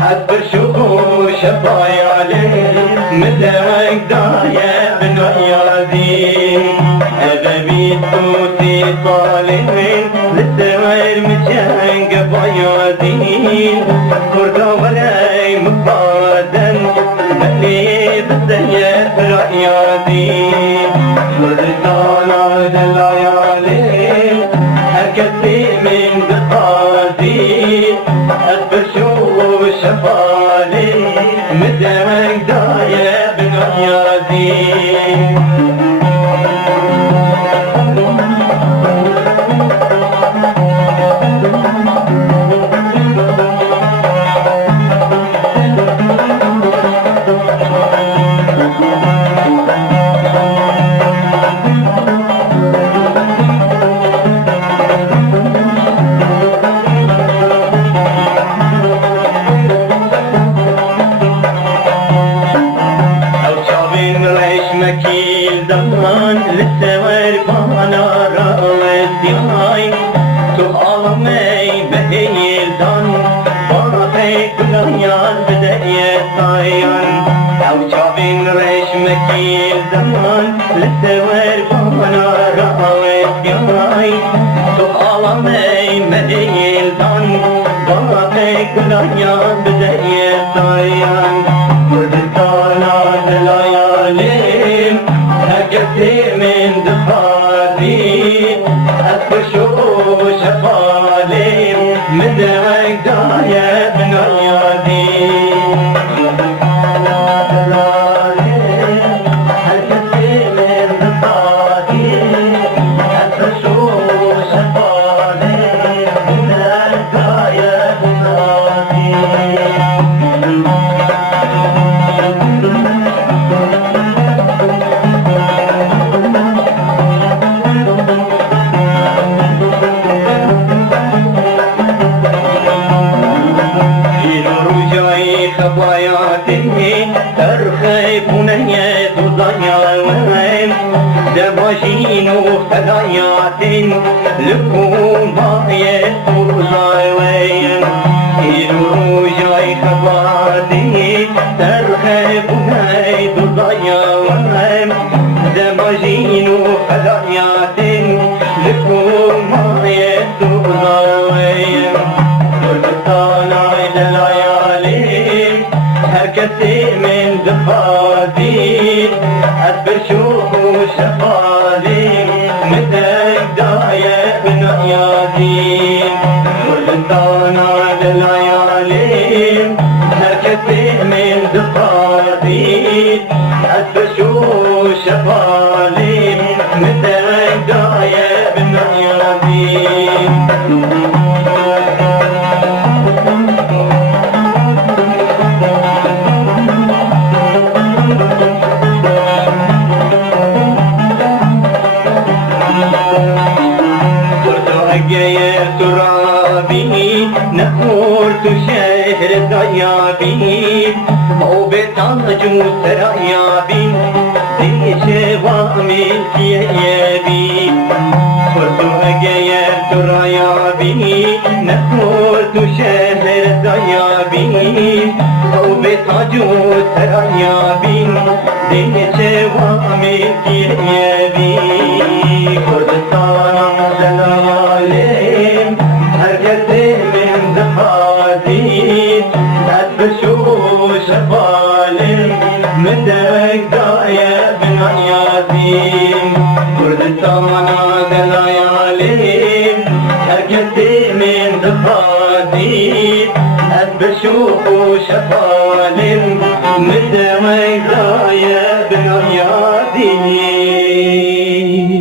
حب الشهور شفايالي مدرك داية بن رياضي هذا بيت صوتي طالعين للسوير مجان قبايادين كردا ولاي مفادا بلي بالسيد رياضي وردانا دلايالي هكذي من دقادي حب الشهور شفالي مدرك داية بن رياضي مكيل دمان للسوير بانا راوز دياي تخالمي بهيل دان باقي كلانيان بدأي طايان او شابين ريش مكيل دمان للسوير بانا راوز دياي تخالمي بهيل دان باقي كلانيان بدأي طايان وردتانا دلايالي كثير من دخالي أتبشو شفالي مدرك داية بن رياضي الكثير من دخالي أتبشو شفالي مدرك داية بن رياضي خباياتي ترخي بنية ضياوين دباشين وخلايات لكم باية وزاوين رجاي خباتي ترخي بنية ضياوين دباشين وخلايات لكم باية وزاوين وردتانا كثير من دخاتي أتبشوه شفالي مدرك داية بن رياضي وردانا دلايالي كثير من دخاتي أتبشوه شفالي مدرك داية بن رياضي ترابي نخورت شهر ضيابي او بتاج سرايابي دي شوامي كيابي فرد ترابي نخورت شهر ضيابي او بتاج سرايابي دي شوامي كيابي كردستان دلالي هرجتي من دخاتي أتبشو شفالي مدرك داية بن رياضي كردستان دلالي هرجتي من دخاتي أتبشو شفالي مدرك داية